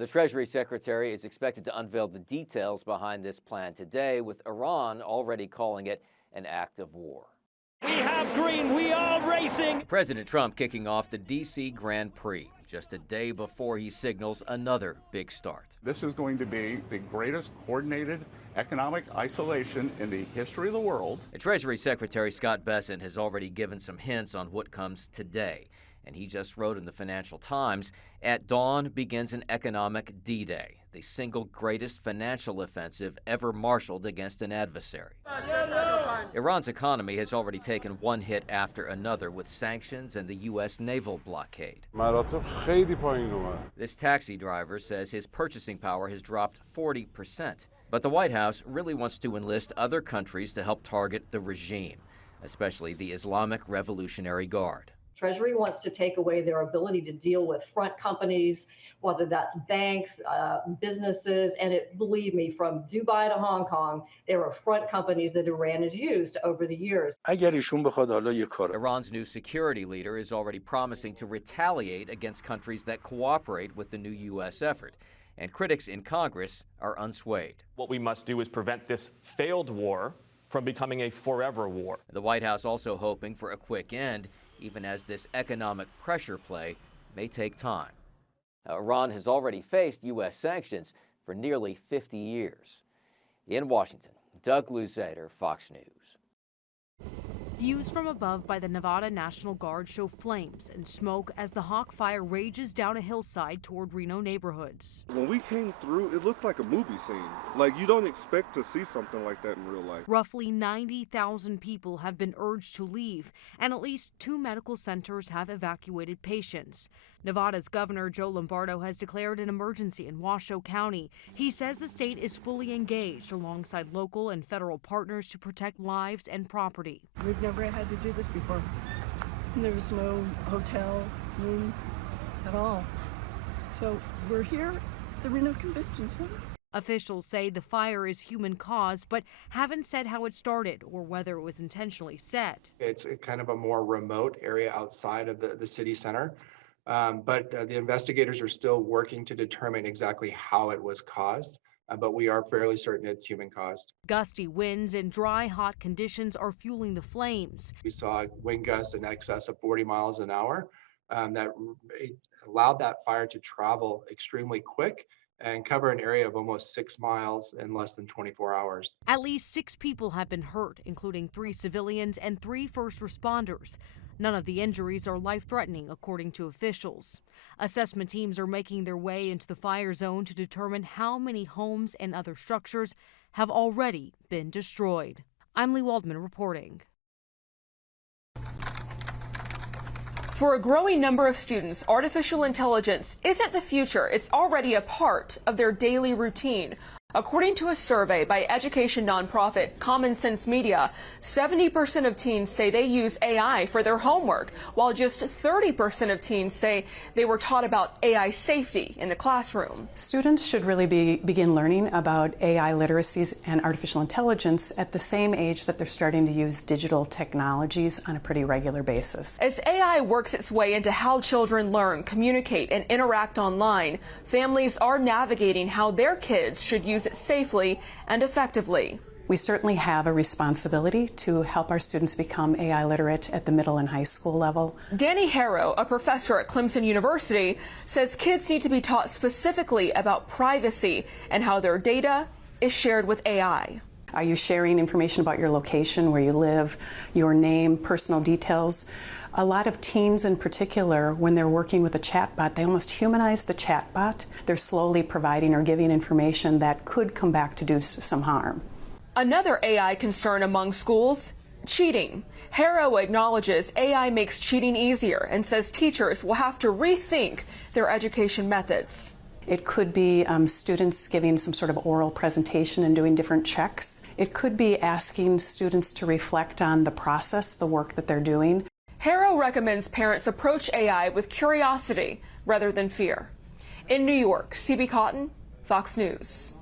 The Treasury Secretary is expected to unveil the details behind this plan today, with Iran already calling it an act of war. We have green, we are racing. President Trump kicking off the D.C. Grand Prix just a day before he signals another big start. This is going to be the greatest coordinated economic isolation in the history of the world. Treasury Secretary Scott Bessent has already given some hints on what comes today. And he just wrote in the Financial Times, "At dawn begins an economic D-Day, the single greatest financial offensive ever marshaled against an adversary." Iran's economy has already taken one hit after another with sanctions and the U.S. naval blockade. This taxi driver says his purchasing power has dropped 40%. But the White House really wants to enlist other countries to help target the regime, especially the Islamic Revolutionary Guard. Treasury wants to take away their ability to deal with front companies, whether that's banks, businesses, and believe me, from Dubai to Hong Kong, there are front companies that Iran has used over the years. Iran's new security leader is already promising to retaliate against countries that cooperate with the new U.S. effort, and critics in Congress are unswayed. What we must do is prevent this failed war from becoming a forever war. The White House also hoping for a quick end, even as this economic pressure play may take time. Now, Iran has already faced U.S. sanctions for nearly 50 years. In Washington, Doug Luzader, Fox News. Views from above by the Nevada National Guard show flames and smoke as the Hawk fire rages down a hillside toward Reno neighborhoods. When we came through, it looked like a movie scene. Like, you don't expect to see something like that in real life. Roughly 90,000 people have been urged to leave, and at least 2 medical centers have evacuated patients. Nevada's Governor Joe Lombardo has declared an emergency in Washoe County. He says the state is fully engaged alongside local and federal partners to protect lives and property. We've never had to do this before. There was no hotel room at all. So we're here at the Reno Convention Center. Officials say the fire is human caused, but haven't said how it started or whether it was intentionally set. It's kind of a more remote area outside of the city center. But the investigators are still working to determine exactly how it was caused. But we are fairly certain it's human caused. Gusty winds and dry, hot conditions are fueling the flames. We saw wind gusts in excess of 40 miles an hour that allowed that fire to travel extremely quick and cover an area of almost 6 miles in less than 24 hours. At least 6 people have been hurt, including 3 civilians and 3 first responders. None of the injuries are life-threatening, according to officials. Assessment teams are making their way into the fire zone to determine how many homes and other structures have already been destroyed. I'm Lee Waldman reporting. For a growing number of students, artificial intelligence isn't the future. It's already a part of their daily routine. According to a survey by education nonprofit Common Sense Media, 70% of teens say they use AI for their homework, while just 30% of teens say they were taught about AI safety in the classroom. Students should really begin learning about AI literacies and artificial intelligence at the same age that they're starting to use digital technologies on a pretty regular basis. As AI works its way into how children learn, communicate, and interact online, families are navigating how their kids should use it safely and effectively. We certainly have a responsibility to help our students become AI literate at the middle and high school level. Danny Harrow, a professor at Clemson University, says kids need to be taught specifically about privacy and how their data is shared with AI. Are you sharing information about your location, where you live, your name, personal details? A lot of teens in particular, when they're working with a chatbot, they almost humanize the chatbot. They're slowly providing or giving information that could come back to do some harm. Another AI concern among schools, cheating. Harrow acknowledges AI makes cheating easier and says teachers will have to rethink their education methods. It could be students giving some sort of oral presentation and doing different checks. It could be asking students to reflect on the process, the work that they're doing. Harrow recommends parents approach AI with curiosity rather than fear. In New York, CB Cotton, Fox News.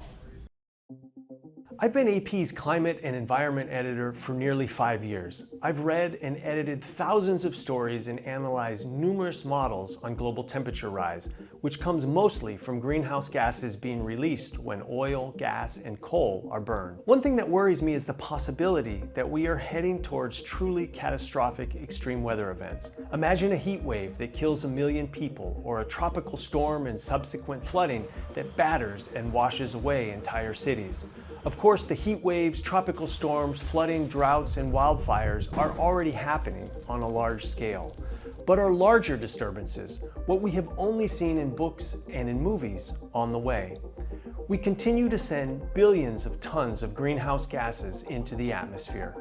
I've been AP's climate and environment editor for nearly 5 years. I've read and edited thousands of stories and analyzed numerous models on global temperature rise, which comes mostly from greenhouse gases being released when oil, gas, and coal are burned. One thing that worries me is the possibility that we are heading towards truly catastrophic extreme weather events. Imagine a heat wave that kills 1 million people, or a tropical storm and subsequent flooding that batters and washes away entire cities. Of course, the heat waves, tropical storms, flooding, droughts, and wildfires are already happening on a large scale. But are larger disturbances, what we have only seen in books and in movies, on the way? We continue to send billions of tons of greenhouse gases into the atmosphere.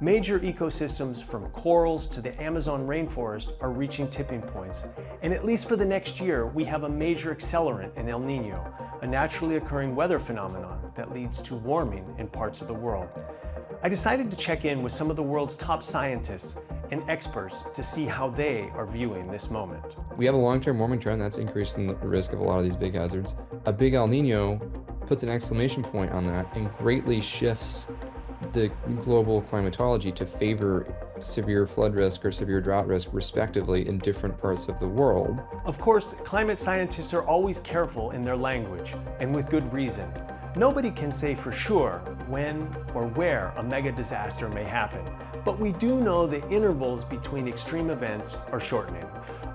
Major ecosystems from corals to the Amazon rainforest are reaching tipping points. And at least for the next year, we have a major accelerant in El Niño, a naturally occurring weather phenomenon that leads to warming in parts of the world. I decided to check in with some of the world's top scientists and experts to see how they are viewing this moment. We have a long-term warming trend that's increasing the risk of a lot of these big hazards. A big El Niño puts an exclamation point on that and greatly shifts the global climatology to favor severe flood risk or severe drought risk, respectively, in different parts of the world. Of course, climate scientists are always careful in their language, and with good reason. Nobody can say for sure when or where a mega disaster may happen, but we do know the intervals between extreme events are shortening.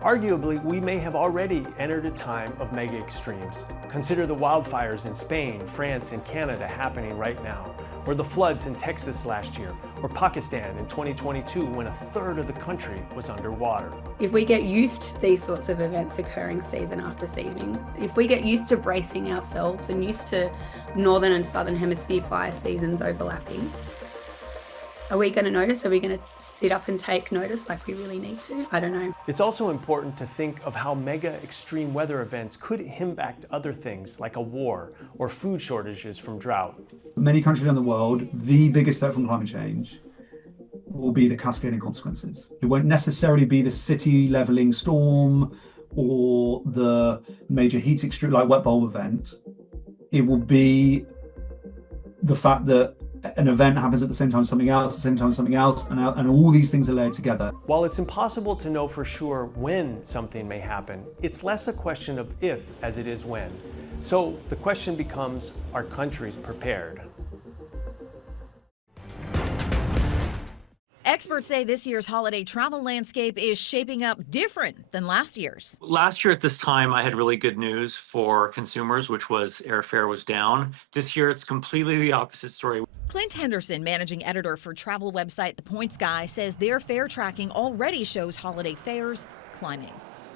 Arguably, we may have already entered a time of mega extremes. Consider the wildfires in Spain, France, and Canada happening right now, or the floods in Texas last year, or Pakistan in 2022 when 1/3 of the country was underwater. If we get used to these sorts of events occurring season after season, if we get used to bracing ourselves and used to northern and southern hemisphere fire seasons overlapping, are we going to notice? Are we going to sit up and take notice like we really need to? I don't know. It's also important to think of how mega extreme weather events could impact other things like a war or food shortages from drought. Many countries around the world, the biggest threat from climate change will be the cascading consequences. It won't necessarily be the city leveling storm or the major heat extreme like wet bulb event. It will be the fact that an event happens at the same time as something else, at the same time as something else, and all these things are layered together. While it's impossible to know for sure when something may happen, it's less a question of if as it is when. So the question becomes, are countries prepared? Experts say this year's holiday travel landscape is shaping up different than last year's. Last year at this time, I had really good news for consumers, which was airfare was down. This year, it's completely the opposite story. Clint Henderson, managing editor for travel website The Points Guy, says their fare tracking already shows holiday fares climbing.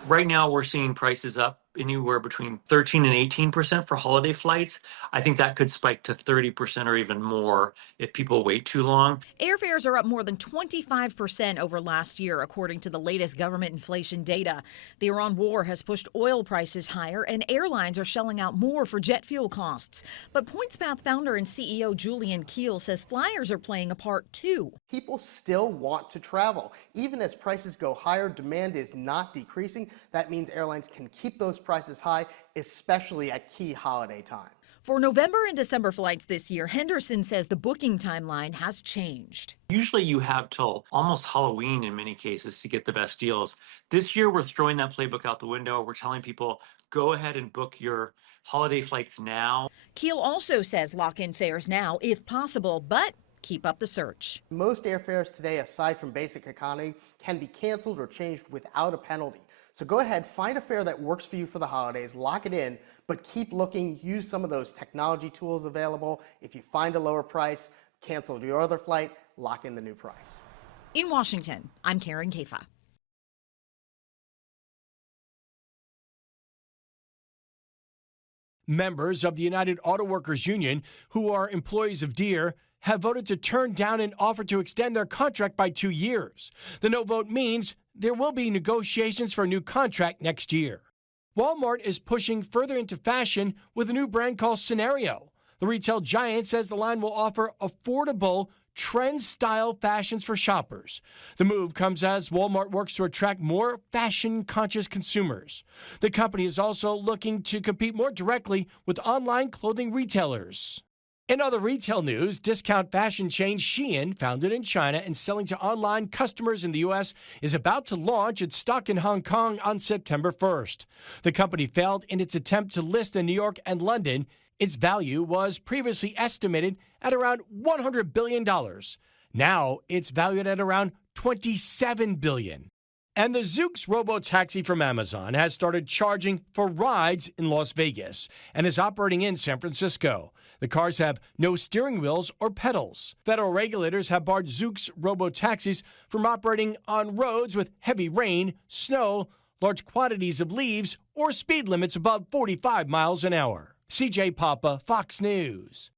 Right now, we're seeing prices up anywhere between 13 and 18% for holiday flights. I think that could spike to 30% or even more if people wait too long. Airfares are up more than 25% over last year, according to the latest government inflation data. The Iran war has pushed oil prices higher, and airlines are shelling out more for jet fuel costs. But PointsPath founder and CEO Julian Keel says flyers are playing a part too. People still want to travel. Even as prices go higher, demand is not decreasing. That means airlines can keep those prices high, especially at key holiday time. For November and December flights this year, Henderson says the booking timeline has changed. Usually you have till almost Halloween in many cases to get the best deals. This year we're throwing that playbook out the window. We're telling people, go ahead and book your holiday flights now. Keel also says lock in fares now if possible, but keep up the search. Most airfares today, aside from basic economy, can be canceled or changed without a penalty. So go ahead, find a fare that works for you for the holidays, lock it in, but keep looking, use some of those technology tools available. If you find a lower price, cancel your other flight, lock in the new price. In Washington, I'm Karen Kafa. Members of the United Auto Workers Union, who are employees of Deere, have voted to turn down an offer to extend their contract by 2 years. The no vote means there will be negotiations for a new contract next year. Walmart is pushing further into fashion with a new brand called Scenario. The retail giant says the line will offer affordable, trend-style fashions for shoppers. The move comes as Walmart works to attract more fashion-conscious consumers. The company is also looking to compete more directly with online clothing retailers. In other retail news, discount fashion chain Shein, founded in China and selling to online customers in the U.S., is about to launch its stock in Hong Kong on September 1st. The company failed in its attempt to list in New York and London. Its value was previously estimated at around $100 billion. Now it's valued at around $27 billion. And the Zoox robo-taxi from Amazon has started charging for rides in Las Vegas and is operating in San Francisco. The cars have no steering wheels or pedals. Federal regulators have barred Zoox robo-taxis from operating on roads with heavy rain, snow, large quantities of leaves, or speed limits above 45 miles an hour. CJ Papa, Fox News.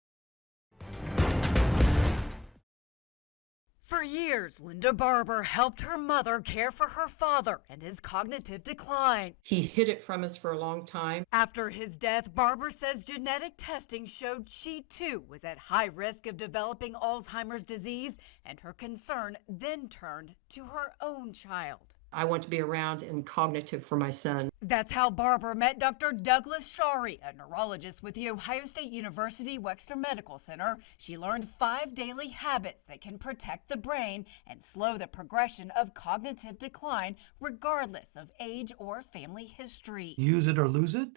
For years, Linda Barber helped her mother care for her father and his cognitive decline. He hid it from us for a long time. After his death, Barber says genetic testing showed she too was at high risk of developing Alzheimer's disease, and her concern then turned to her own child. I want to be around and cognitive for my son. That's how Barber met Dr. Douglas Shari, a neurologist with the Ohio State University Wexner Medical Center. She learned 5 daily habits that can protect the brain and slow the progression of cognitive decline, regardless of age or family history. Use it or lose it.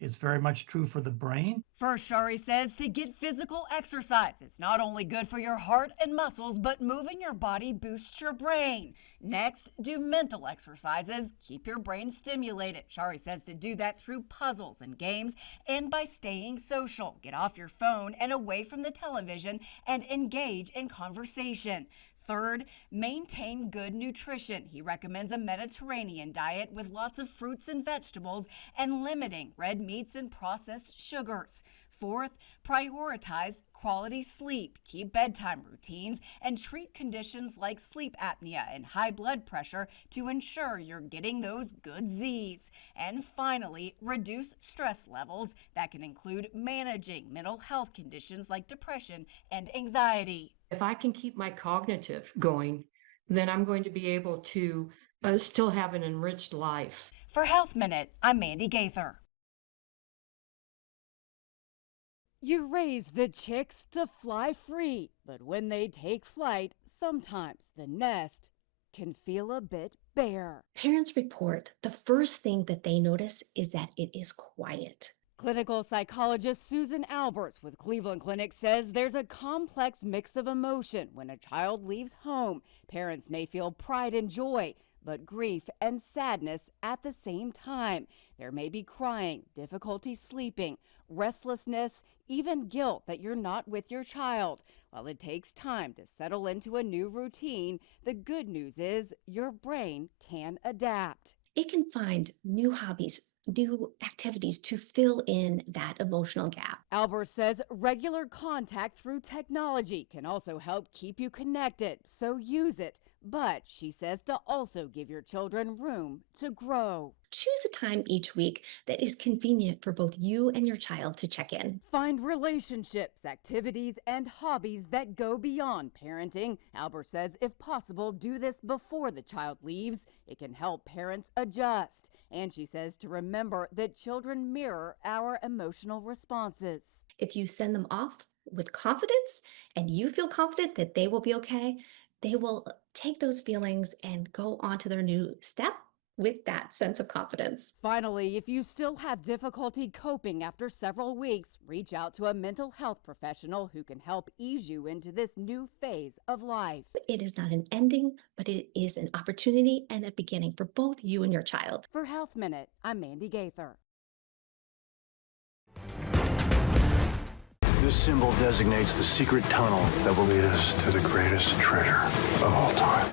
It's very much true for the brain. First, Shari says to get physical exercise. It's not only good for your heart and muscles, but moving your body boosts your brain. Next, do mental exercises. Keep your brain stimulated. Shari says to do that through puzzles and games and by staying social. Get off your phone and away from the television and engage in conversation. Third, maintain good nutrition. He recommends a Mediterranean diet with lots of fruits and vegetables and limiting red meats and processed sugars. Fourth, prioritize quality sleep. Keep bedtime routines and treat conditions like sleep apnea and high blood pressure to ensure you're getting those good Z's. And finally, reduce stress levels. That can include managing mental health conditions like depression and anxiety. If I can keep my cognitive going, then I'm going to be able to still have an enriched life. For Health Minute, I'm Mandy Gaither. You raise the chicks to fly free, but when they take flight, sometimes the nest can feel a bit bare. Parents report the first thing that they notice is that it is quiet. Clinical psychologist Susan Alberts with Cleveland Clinic says there's a complex mix of emotion when a child leaves home. Parents may feel pride and joy, but grief and sadness at the same time. There may be crying, difficulty sleeping, restlessness, even guilt that you're not with your child. While it takes time to settle into a new routine, the good news is your brain can adapt. It can find new hobbies, new activities to fill in that emotional gap. Albert says regular contact through technology can also help keep you connected, so use it. But she says to also give your children room to grow. Choose a time each week that is convenient for both you and your child to check in. Find relationships, activities, and hobbies that go beyond parenting. Albert says if possible, do this before the child leaves. It can help parents adjust. And she says to remember that children mirror our emotional responses. If you send them off with confidence and you feel confident that they will be okay, they will take those feelings and go on to their new step with that sense of confidence. Finally, if you still have difficulty coping after several weeks, reach out to a mental health professional who can help ease you into this new phase of life. It is not an ending, but it is an opportunity and a beginning for both you and your child. For Health Minute, I'm Mandy Gaither. This symbol designates the secret tunnel that will lead us to the greatest treasure of all time.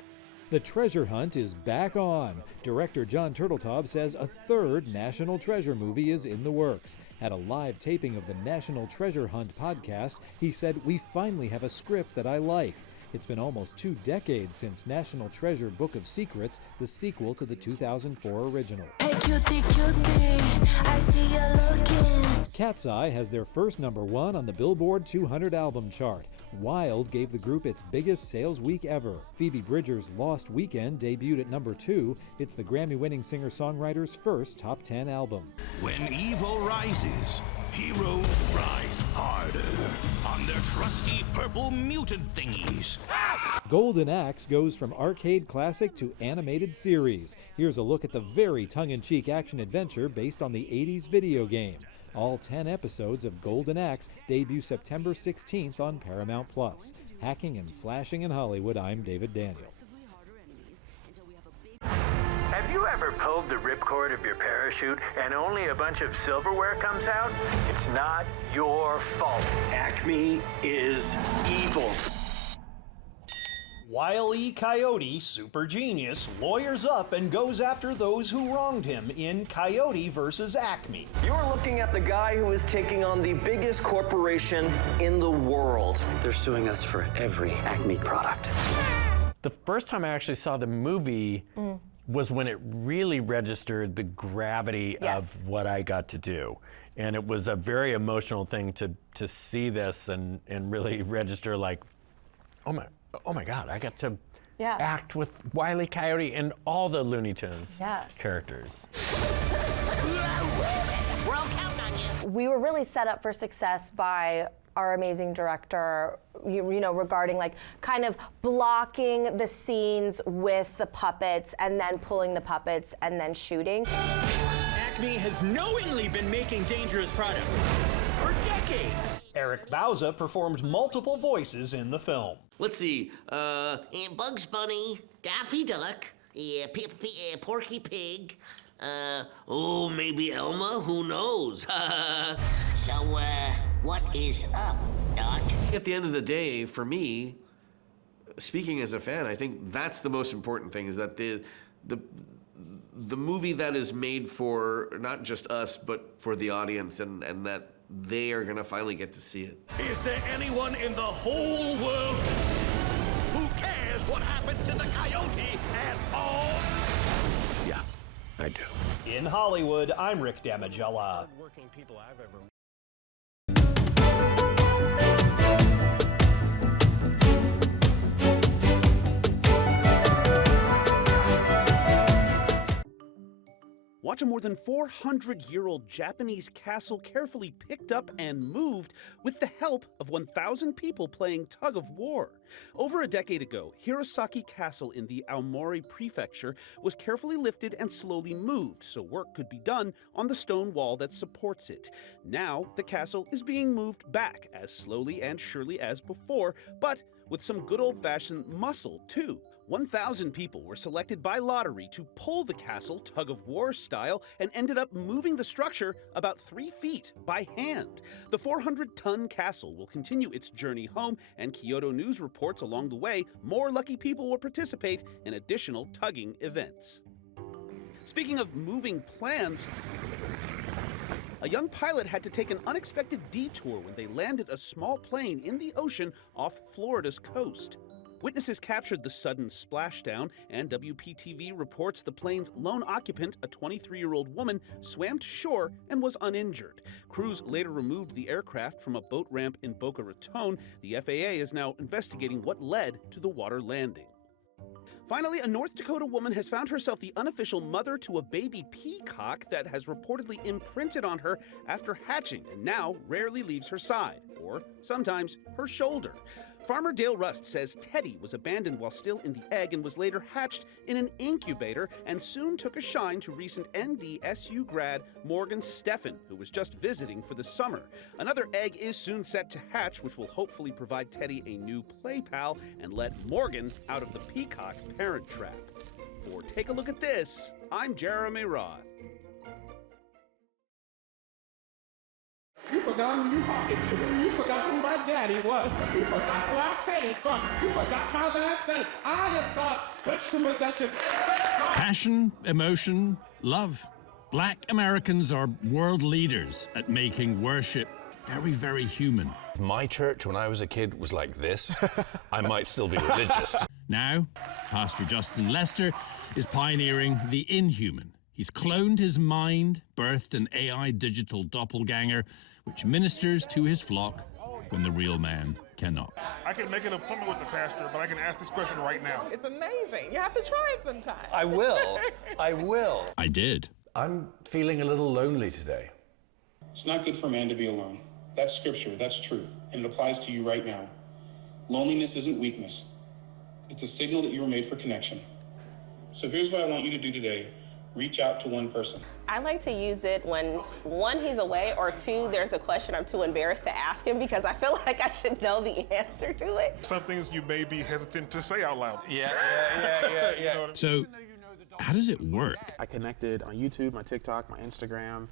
The treasure hunt is back on. Director John Turteltaub says a third National Treasure movie is in the works. At a live taping of the National Treasure Hunt podcast, he said, "We finally have a script that I like." It's been almost 2 decades since National Treasure Book of Secrets, the sequel to the 2004 original. Hey, cutie, cutie, I see you looking. Cat's Eye has their first #1 on the Billboard 200 album chart. Wild gave the group its biggest sales week ever. Phoebe Bridgers' Lost Weekend debuted at #2. It's the Grammy-winning singer-songwriter's first top 10 album. When evil rises, heroes rise harder. On their trusty purple mutant thingies. Golden Axe goes from arcade classic to animated series. Here's a look at the very tongue-in-cheek action-adventure based on the 80s video game. All 10 episodes of Golden Axe debut September 16th on Paramount+. Hacking and slashing in Hollywood, I'm David Daniel. Have you ever pulled the ripcord of your parachute and only a bunch of silverware comes out? It's not your fault. Acme is evil. Wile E. Coyote, super genius, lawyers up and goes after those who wronged him in Coyote versus Acme. You're looking at the guy who is taking on the biggest corporation in the world. They're suing us for every Acme product. The first time I actually saw the movie was when it really registered the gravity of what I got to do. And it was a very emotional thing to see this and really register like, oh my God, I got to act with Wile E. Coyote and all the Looney Tunes characters. We're all counting on you. We were really set up for success by our amazing director, you know, regarding like kind of blocking the scenes with the puppets and then pulling the puppets and then shooting. Acme has knowingly been making dangerous products for decades. Eric Bauza performed multiple voices in the film. Let's see, Bugs Bunny, Daffy Duck, Porky Pig, maybe Elma, who knows? So, what is up, Doc? At the end of the day, for me, speaking as a fan, I think that's the most important thing, is that the movie that is made for not just us, but for the audience, and that they are gonna finally get to see it. Is there anyone in the whole world who cares what happened to the coyote at all? Yeah, I do. In Hollywood, I'm Rick Damigella. Working people I've ever Watch a more than 400-year-old Japanese castle carefully picked up and moved with the help of 1,000 people playing tug of war. Over a decade ago, Hirosaki Castle in the Aomori Prefecture was carefully lifted and slowly moved so work could be done on the stone wall that supports it. Now, the castle is being moved back as slowly and surely as before, but with some good old-fashioned muscle, too. 1,000 people were selected by lottery to pull the castle tug-of-war style and ended up moving the structure about 3 feet by hand. The 400-ton castle will continue its journey home, and Kyoto News reports along the way more lucky people will participate in additional tugging events. Speaking of moving plans, a young pilot had to take an unexpected detour when they landed a small plane in the ocean off Florida's coast. Witnesses captured the sudden splashdown, and WPTV reports the plane's lone occupant, a 23-year-old woman, swam to shore and was uninjured. Crews later removed the aircraft from a boat ramp in Boca Raton. The FAA is now investigating what led to the water landing. Finally, a North Dakota woman has found herself the unofficial mother to a baby peacock that has reportedly imprinted on her after hatching and now rarely leaves her side, or sometimes her shoulder. Farmer Dale Rust says Teddy was abandoned while still in the egg and was later hatched in an incubator and soon took a shine to recent NDSU grad Morgan Steffen, who was just visiting for the summer. Another egg is soon set to hatch, which will hopefully provide Teddy a new play pal and let Morgan out of the peacock parent trap. For Take a Look at This, I'm Jeremy Roth. You forgot who you talking to. You forgot who my daddy was. You forgot where I came from. You forgot my last name. I have got special possession. Passion, emotion, love. Black Americans are world leaders at making worship very, very human. My church when I was a kid was like this. I might still be religious. Now, Pastor Justin Lester is pioneering the inhuman. He's cloned his mind, birthed an AI digital doppelganger, which ministers to his flock when the real man cannot. I can make an appointment with the pastor, but I can ask this question right now. It's amazing. You have to try it sometime. I will. I will. I did. I'm feeling a little lonely today. It's not good for a man to be alone. That's scripture, that's truth, and it applies to you right now. Loneliness isn't weakness. It's a signal that you were made for connection. So here's what I want you to do today. Reach out to one person. I like to use it when, one, he's away, or two, there's a question I'm too embarrassed to ask him because I feel like I should know the answer to it. Some things you may be hesitant to say out loud. Yeah. You know what I mean? So, how does it work? I connected on YouTube, my TikTok, my Instagram,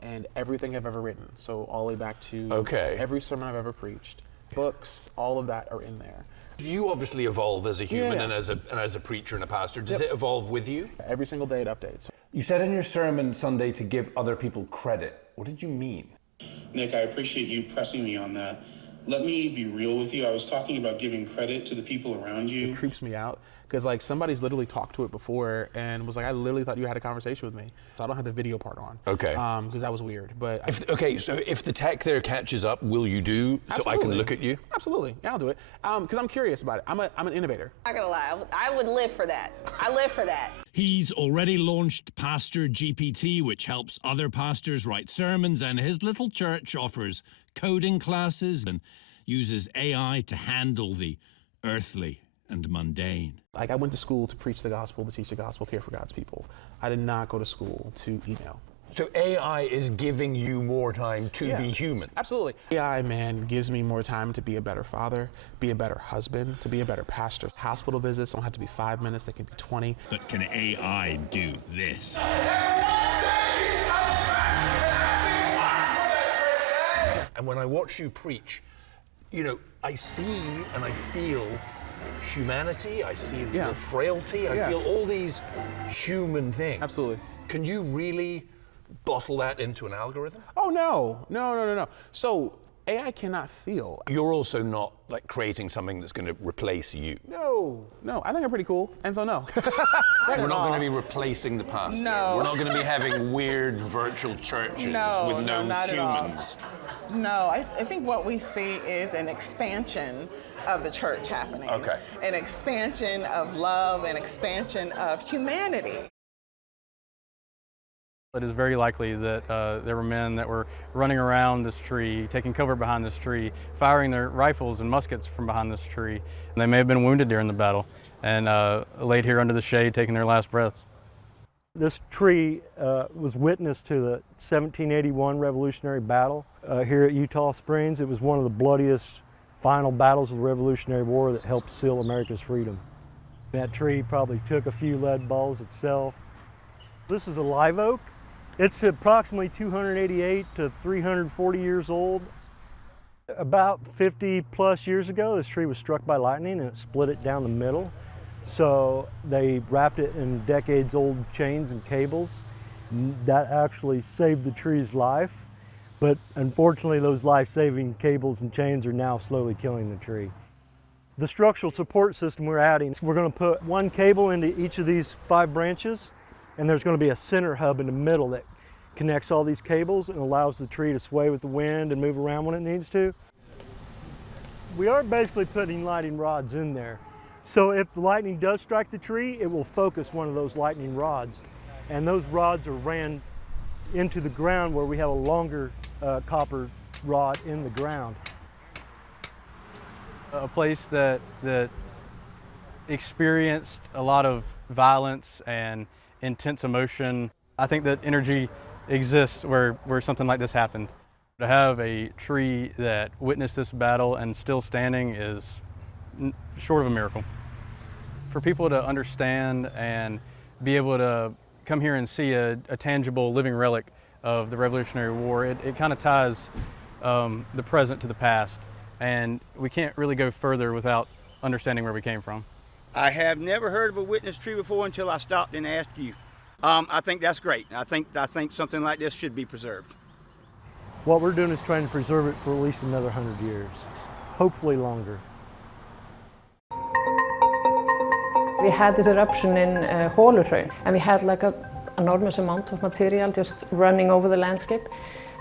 and everything I've ever written. So all the way back to every sermon I've ever preached, books, all of that are in there. You obviously evolve as a human and as a preacher and a pastor. Does it evolve with you? Every single day it updates. You said in your sermon Sunday to give other people credit. What did you mean? Nick, I appreciate you pressing me on that. Let me be real with you. I was talking about giving credit to the people around you. It creeps me out because like somebody's literally talked to it before and was like, I literally thought you had a conversation with me. So I don't have the video part on. Okay. Because that was weird. But so if the tech there catches up, will you do so I can look at you? Absolutely. Yeah, I'll do it. Because I'm curious about it. I'm an innovator. I'm not gonna lie, I would live for that. I live for that. He's already launched Pastor GPT, which helps other pastors write sermons, and his little church offers coding classes and uses AI to handle the earthly and mundane. Like I went to school to preach the gospel, to teach the gospel, care for God's people. I did not go to school to email. So AI is giving you more time to be human. Absolutely. AI, man, gives me more time to be a better father, be a better husband, to be a better pastor. Hospital visits don't have to be 5 minutes, they can be 20. But can AI do this? And when I watch you preach, you know, I see and I feel humanity, I see and feel frailty, I feel all these human things. Absolutely. Can you really bottle that into an algorithm? Oh, no. So AI cannot feel. You're also not like creating something that's going to replace you. No, I think I'm pretty cool, and so no. We're not going to be replacing the pastor. No. We're not going to be having weird virtual churches with no not humans. At all. No, I think what we see is an expansion of the church happening. Okay. An expansion of love, an expansion of humanity. It is very likely that there were men that were running around this tree, taking cover behind this tree, firing their rifles and muskets from behind this tree. And they may have been wounded during the battle and laid here under the shade, taking their last breaths. This tree was witness to the 1781 Revolutionary Battle here at Eutaw Springs. It was one of the bloodiest final battles of the Revolutionary War that helped seal America's freedom. That tree probably took a few lead balls itself. This is a live oak. It's approximately 288 to 340 years old. About 50 plus years ago, this tree was struck by lightning and it split it down the middle. So they wrapped it in decades old chains and cables. That actually saved the tree's life. But unfortunately, those life-saving cables and chains are now slowly killing the tree. The structural support system we're adding, we're going to put one cable into each of these 5 branches, and there's going to be a center hub in the middle that connects all these cables and allows the tree to sway with the wind and move around when it needs to. We are basically putting lightning rods in there. So if the lightning does strike the tree, it will focus one of those lightning rods. And those rods are ran into the ground where we have a longer copper rod in the ground. A place that experienced a lot of violence and intense emotion. I think that energy exists where something like this happened. To have a tree that witnessed this battle and still standing is short of a miracle. For people to understand and be able to come here and see a tangible living relic of the Revolutionary War, it kind of ties the present to the past. And we can't really go further without understanding where we came from. I have never heard of a witness tree before until I stopped and asked you. I think that's great. I think something like this should be preserved. What we're doing is trying to preserve it for at least another 100 years, hopefully longer. We had this eruption in Håluhraun, and we had like an enormous amount of material just running over the landscape.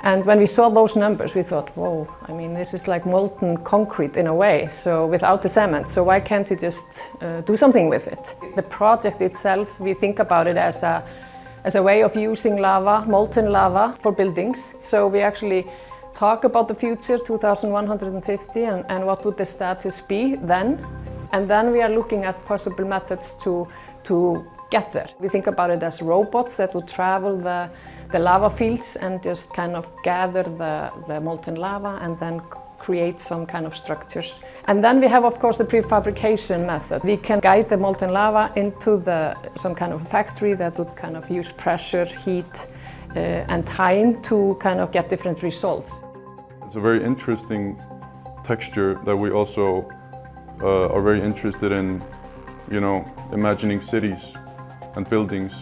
And when we saw those numbers, we thought, whoa, I mean, this is like molten concrete in a way, so without the cement, so why can't we just do something with it? The project itself, we think about it as a way of using lava, molten lava, for buildings. So we actually talk about the future, 2150, and what would the status be then. And then we are looking at possible methods to get there. We think about it as robots that would travel the lava fields and just kind of gather the molten lava and then create some kind of structures. And then we have, of course, the prefabrication method. We can guide the molten lava into some kind of factory that would kind of use pressure, heat, and time to kind of get different results. It's a very interesting texture that we also are very interested in, imagining cities and buildings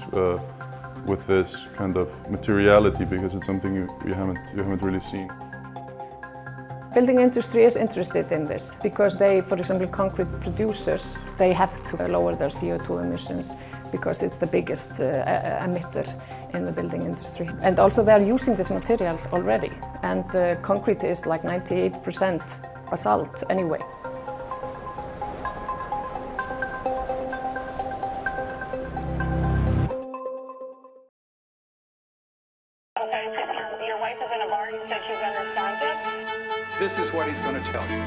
with this kind of materiality, because it's something you haven't really seen. Building industry is interested in this because they, for example, concrete producers, they have to lower their CO2 emissions because it's the biggest emitter in the building industry. And also they are using this material already. And concrete is like 98% basalt anyway. This is what he's going to tell you.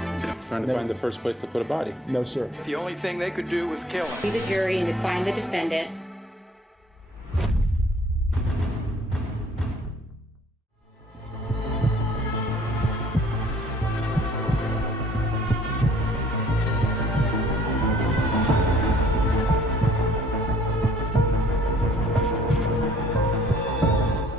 Trying to find the first place to put a body. No, sir. The only thing they could do was kill him. The jury and to find the defendant